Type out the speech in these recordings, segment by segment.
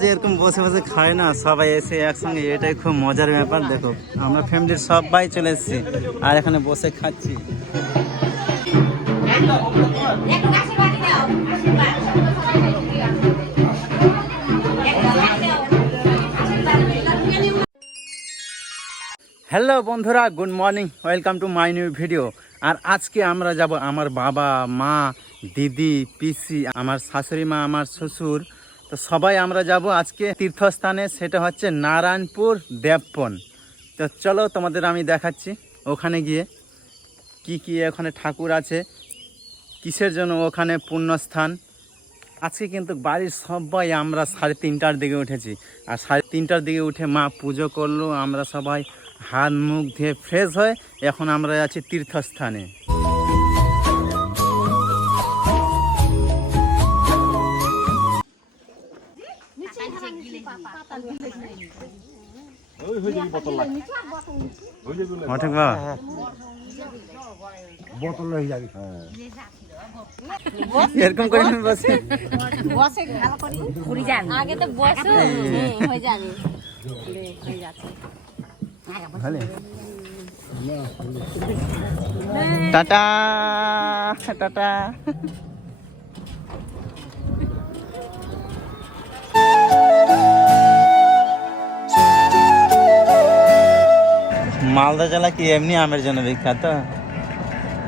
যে এরকম বসে বসে খায় না সবাই এসে একসঙ্গে, এটাই খুব মজার ব্যাপার। দেখো আমরা ফ্যামিলির সবাই চলে এসেছি আর এখানে বসে খাচ্ছি। হ্যালো বন্ধুরা, good morning, welcome to my new video. আর আজকে আমরা যাব আমার বাবা, মা, দিদি, পিসি, আমার শাশুড়ি মা, আমার শ্বশুর, তো সবাই আমরা যাব আজকে তীর্থস্থানে, সেটা হচ্ছে নারায়ণপুর দেবপন। তো চলো তোমাদের আমি দেখাচ্ছি ওখানে গিয়ে কি ওখানে ঠাকুর আছে, কিসের জন্য ওখানে পুণ্যস্থান। আজকে কিন্তু বাড়ির সবাই আমরা 3:30টার দিকে উঠেছি, আর 3:30টার দিকে উঠে মা পুজো করলো, আমরা সবাই হাত মুখ ধুয়ে ফ্রেশ হয়ে এখন আমরা আছি তীর্থস্থানে। এরকম করে বসে আগে তো বসো হয়ে যাবে। Tata tata. মালদা জেলা কি এমনি আমের জন্য বিখ্যাত?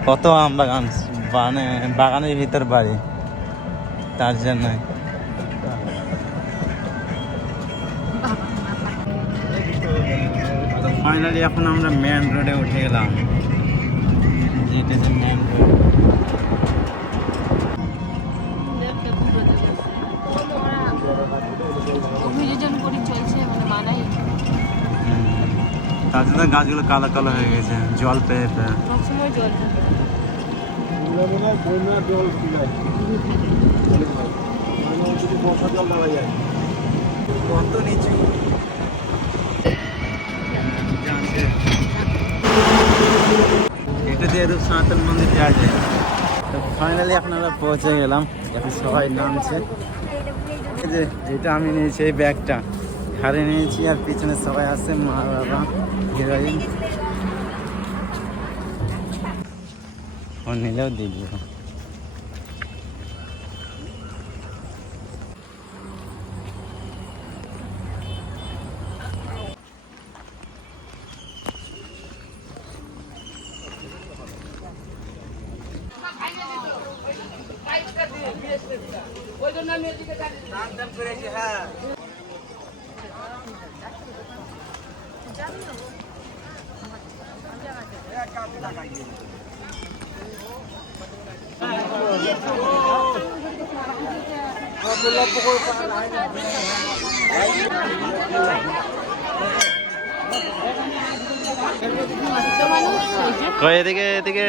কত আম বাগান, মানে বাগানের ভিতর বাড়ি, তার জন্য। তো ফাইনালি এখন আমরা মেন রোডে উঠে গেলাম, যেটা যে মেন রোড। তার জন্য গাছগুলো কালো কালো হয়ে গেছে জল পেয়ে পেয়ে। কত নিচু, এটা দিয়ে রূপ সনাতন মন্দির যাওয়া যায়। তো ফাইনালি এখন আমরা পৌঁছে গেলাম, এখন সবাই নামছে। এই যে এটা আমি নিয়েছি, এই ব্যাগটা হারে নিয়েছি, আর পিছনে সবাই আছে, মা, বাবা, হিরোইন, ও নিলেও দিয়ে দিব। এদিকে এদিকে।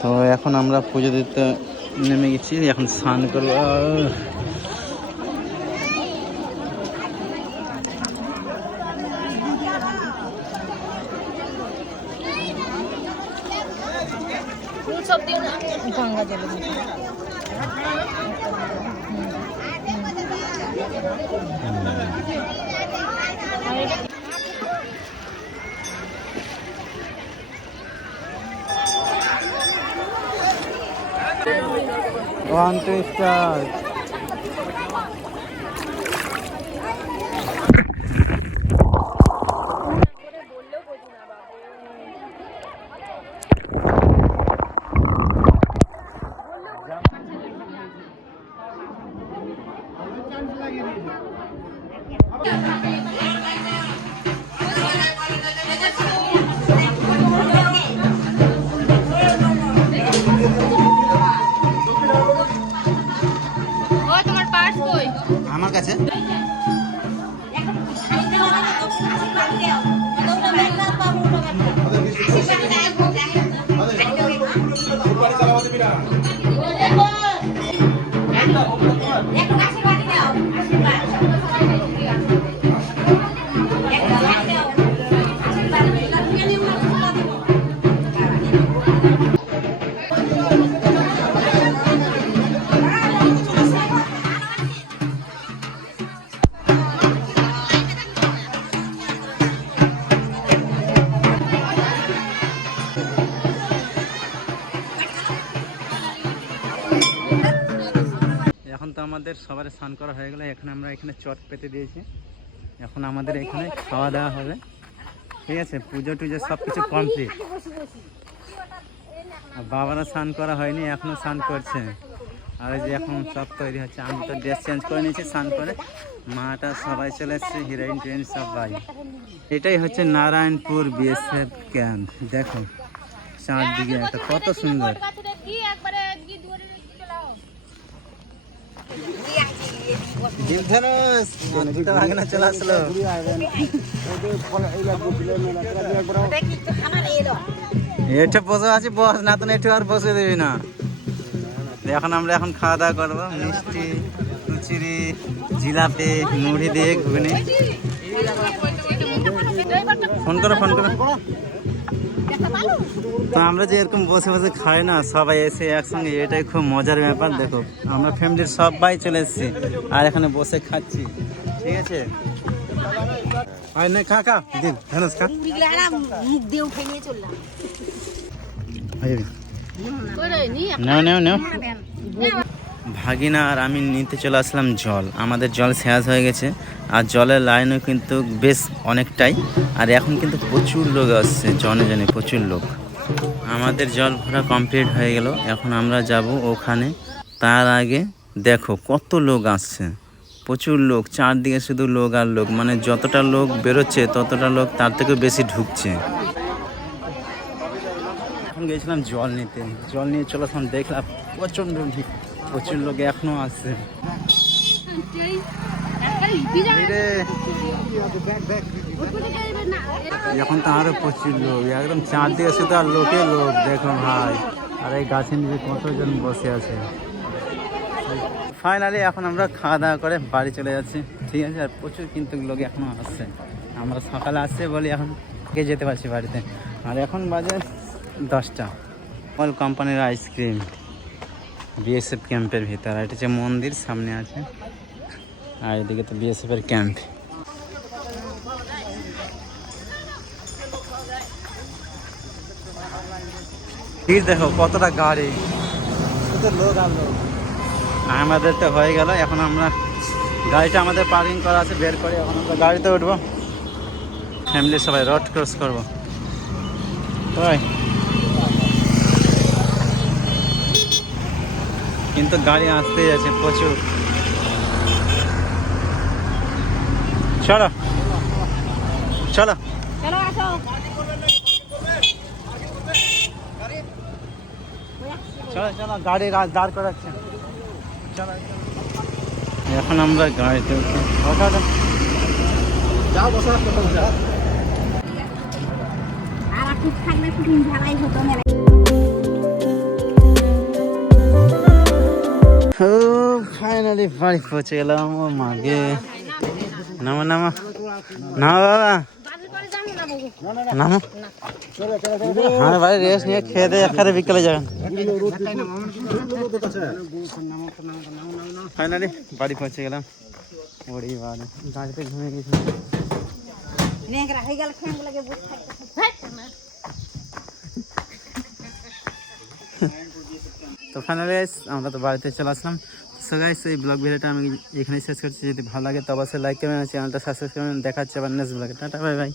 তো এখন আমরা পুজো দিতে নেমে গেছি, এখন স্নান করবো। গঙ্গা জলে One, two, start. আমার কাছে এখন তো আমাদের সবার স্নান করা হয়ে গেল, এখন আমরা এখানে চট পেতে দিয়েছি, এখন আমাদের এখানে খাওয়া দাওয়া হবে। ঠিক আছে, পুজো টুজো সব কিছু কমপ্লিট। বাবারা স্নান করা হয়নি, এখনো স্নান করছে। আর এই যে এখন সব তৈরি হচ্ছে, আমি তো ড্রেস চেঞ্জ করে নিয়েছি স্নান করে, মাটা সবাই চলে এসছে, হিরোইন টিরোইন সবাই। এটাই হচ্ছে নারায়ণপুর বিএসএফ ক্যাম্প। দেখো চারদিকে একটা কত সুন্দর। চলে আসলো, এটা বসে আছি, বস না তো একটু আর বসে দেবি না। এখন আমরা এখন খাওয়া দাওয়া করবো, মিষ্টি, লুচিরি, জিলাপি, মুড়ি দিয়ে ঘুগনি। ফোন করো ফোন করো। তো আমরা যে এরকম বসে বসে খাই না, সবাই এসে একসঙ্গে, এটাই খুব মজার ব্যাপার। দেখো আমরা ফ্যামিলির সবাই চলে এসেছি আর এখানে বসে খাচ্ছি। ঠিক আছে, আয় নে খা খা দিন ধনুষ খা। নাও নাও নাও। ভাগিনা আর আমি নিতে চলে আসলাম জল। আমাদের জল শেষ হয়ে গেছে আর জলের লাইনও কিন্তু বেশ অনেকটাই, আর এখন কিন্তু প্রচুর লোক আসছে, জনে জনে প্রচুর লোক। আমাদের জল ভরা কমপ্লিট হয়ে গেল, এখন আমরা যাব ওখানে। তার আগে দেখো কত লোক আসছে, প্রচুর লোক, চারদিকে শুধু লোক আর লোক, মানে যতটা লোক বেরোচ্ছে ততটা লোক তার থেকেও বেশি ঢুকছে। এখন গেছিলাম জল নিতে, জল নিয়ে চলে আসলাম, দেখলাম প্রচণ্ড ভিড়, প্রচুর লোক এখনো আসছে। এখন তো আরো প্রচুর লোক, একদম চারদিকে শুধু আর লোকে লোক। দেখো ভাই, আর এই গাছের নিচে কতজন বসে আছে। ফাইনালি এখন আমরা খাওয়া দাওয়া করে বাড়ি চলে যাচ্ছি। ঠিক আছে, আর প্রচুর কিন্তু লোক এখনো আসছে। আমরা সকালে আসছে বলি এখন যেতে পারছি বাড়িতে। আর এখন বাজে 10টা। অল কোম্পানির আইসক্রিম বিএসএফ ক্যাম্পের ভিতর, এটা হচ্ছে মন্দির সামনে আছে, আর এদিকে তো বিএসএফের ক্যাম্প। ভিড় দেখো কতটা গাড়ি, শুধু লোক আর লোক। আমাদের তো হয়ে গেল, এখন আমরা গাড়িটা আমাদের পার্কিং করা আছে, বের করে এখন আমরা গাড়িতে উঠবো, ফ্যামিলির সবাই রোড ক্রস করবো। তাই কিন্তু গাড়ি আসতেই আছে প্রচুর। চলো চলো চলো চলো, গাড়ি দাঁড় করাচ্ছে। চলো এখন আমরা গাড়িতে উঠি। আর একটু থাকলে শুটিং ঝালাই হতো না। ফাইনালি বাড়ি পৌঁছে গেলাম। ও মাগে, নামো নামো নামো বাবা, নামো। হ্যাঁ ভাই, রেস্ট নিয়ে খেয়ে দিয়ে একবারে বিকেলে যাবেন। ফাইনালি বাড়ি পৌঁছে গেলাম। ওরে বাবা, গাড়িতে ঘুমিয়ে গেছিলাম। তো ফাইনালি আমরা তো বাড়িতে চলে আসলাম। সো গাইস, এই ব্লগ ভিডিওটা আমি এখানেই শেষ করছি। যদি ভালো লাগে তো অবশ্যই লাইক করবেন, চ্যানেলটা সাবস্ক্রাইব করবেন। দেখা হচ্ছে আবার নেক্সট ব্লগে। Tata bye bye.